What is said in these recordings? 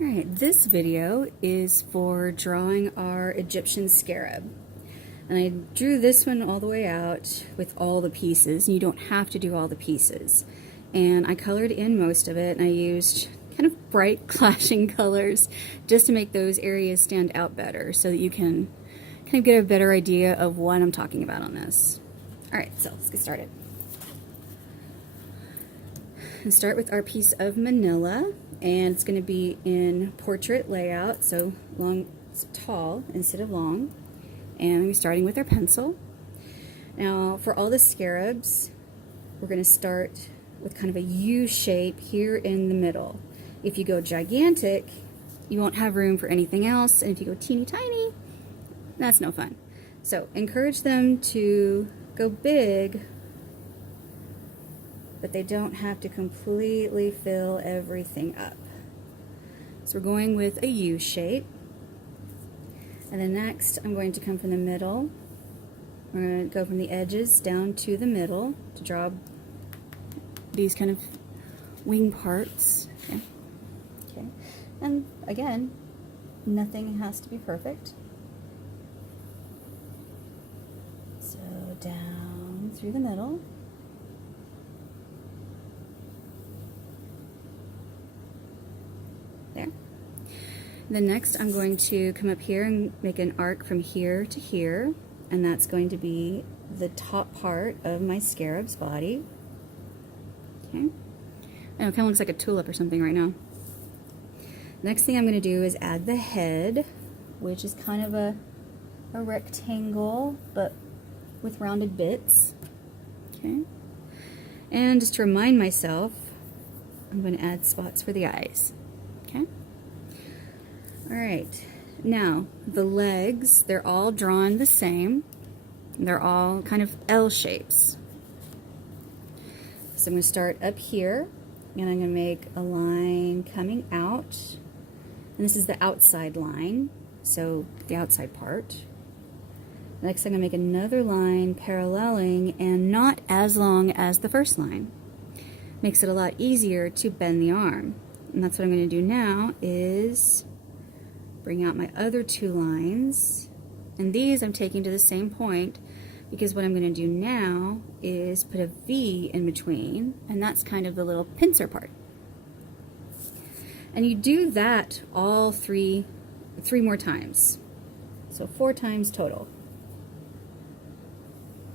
Alright, this video is for drawing our Egyptian scarab. And I drew this one all the way out with all the pieces. You don't have to do all the pieces. And I colored in most of it, and I used kind of bright clashing colors just to make those areas stand out better so that you can kind of get a better idea of what I'm talking about on this. Alright, so let's get started. And start with our piece of manila, and it's going to be in portrait layout, so tall instead of long. And we're starting with our pencil. Now for all the scarabs, we're going to start with kind of a U shape here in the middle. If you go gigantic, you won't have room for anything else, and if you go teeny tiny, that's no fun. So encourage them to go big, but they don't have to completely fill everything up. So we're going with a U shape. And then next, I'm going to come from the middle. We're going to go from the edges down to the middle to draw these kind of wing parts. Okay. And again, nothing has to be perfect. So down through the middle. There. Then next I'm going to come up here and make an arc from here to here, and that's going to be the top part of my scarab's body. Okay. I know, it kind of looks like a tulip or something right now. Next thing I'm going to do is add the head, which is kind of a rectangle, but with rounded bits. Okay. And just to remind myself, I'm going to add spots for the eyes. Okay. Alright, now the legs, they're all drawn the same. They're all kind of L shapes. So I'm going to start up here, and I'm going to make a line coming out. And this is the outside line, so the outside part. Next I'm going to make another line paralleling and not as long as the first line. Makes it a lot easier to bend the arm. And that's what I'm going to do now is bring out my other two lines, and these I'm taking to the same point because what I'm going to do now is put a V in between, and that's kind of the little pincer part. And you do that all three more times, so 4 times total.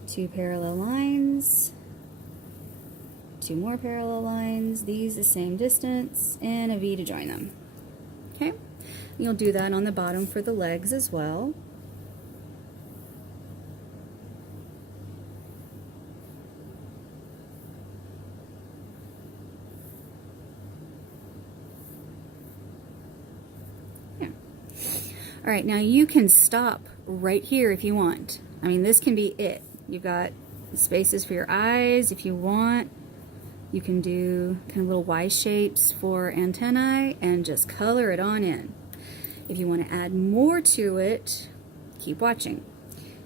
2 parallel lines, 2 more parallel lines, these the same distance, and a V to join them. Okay? You'll do that on the bottom for the legs as well. Yeah. Alright, now you can stop right here if you want. I mean, this can be it. You've got spaces for your eyes if you want. You can do kind of little Y shapes for antennae and just color it on in. If you want to add more to it, keep watching,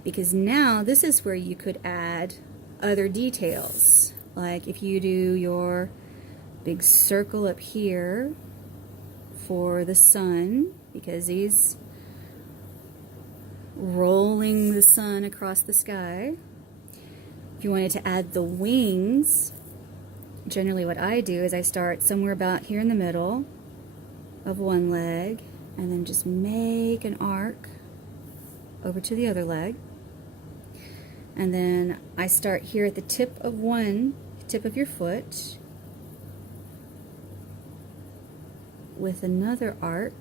because now this is where you could add other details. Like if you do your big circle up here for the sun, because he's rolling the sun across the sky. If you wanted to add the wings, generally what I do is I start somewhere about here in the middle of one leg, and then just make an arc over to the other leg. And then I start here at the tip of your foot with another arc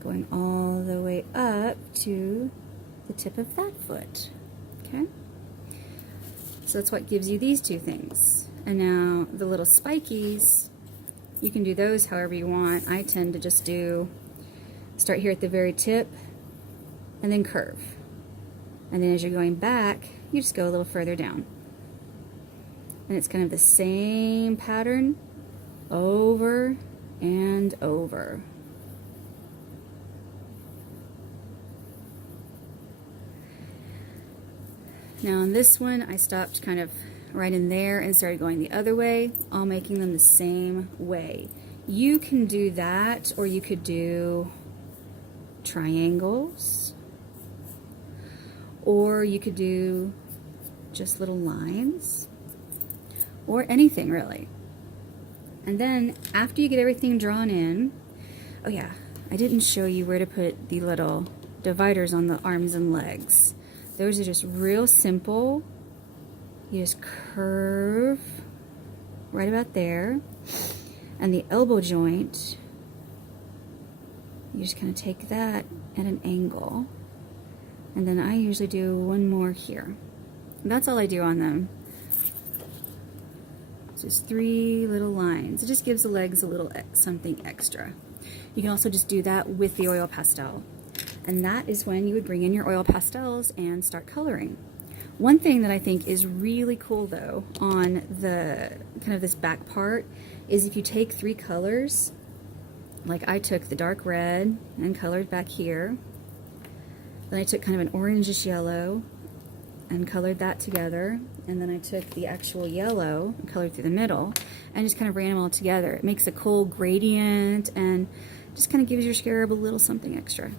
going all the way up to the tip of that foot. Okay? So that's what gives you these two things. And now the little spikies, you can do those however you want. I tend to just start here at the very tip and then curve. And then as you're going back, you just go a little further down. And it's kind of the same pattern over and over. Now on this one, I stopped kind of right in there and started going the other way, all making them the same way. You can do that, or you could do triangles, or you could do just little lines, or anything really. And then after you get everything drawn in, oh yeah, I didn't show you where to put the little dividers on the arms and legs. Those are just real simple. You just curve right about there. And the elbow joint, you just kind of take that at an angle. And then I usually do one more here. And that's all I do on them. Just 3 little lines. It just gives the legs a little something extra. You can also just do that with the oil pastel. And that is when you would bring in your oil pastels and start coloring. One thing that I think is really cool though on the kind of this back part is if you take 3 colors, like I took the dark red and colored back here, then I took kind of an orangish yellow and colored that together, and then I took the actual yellow and colored through the middle and just kind of ran them all together. It makes a cool gradient and just kind of gives your scarab a little something extra.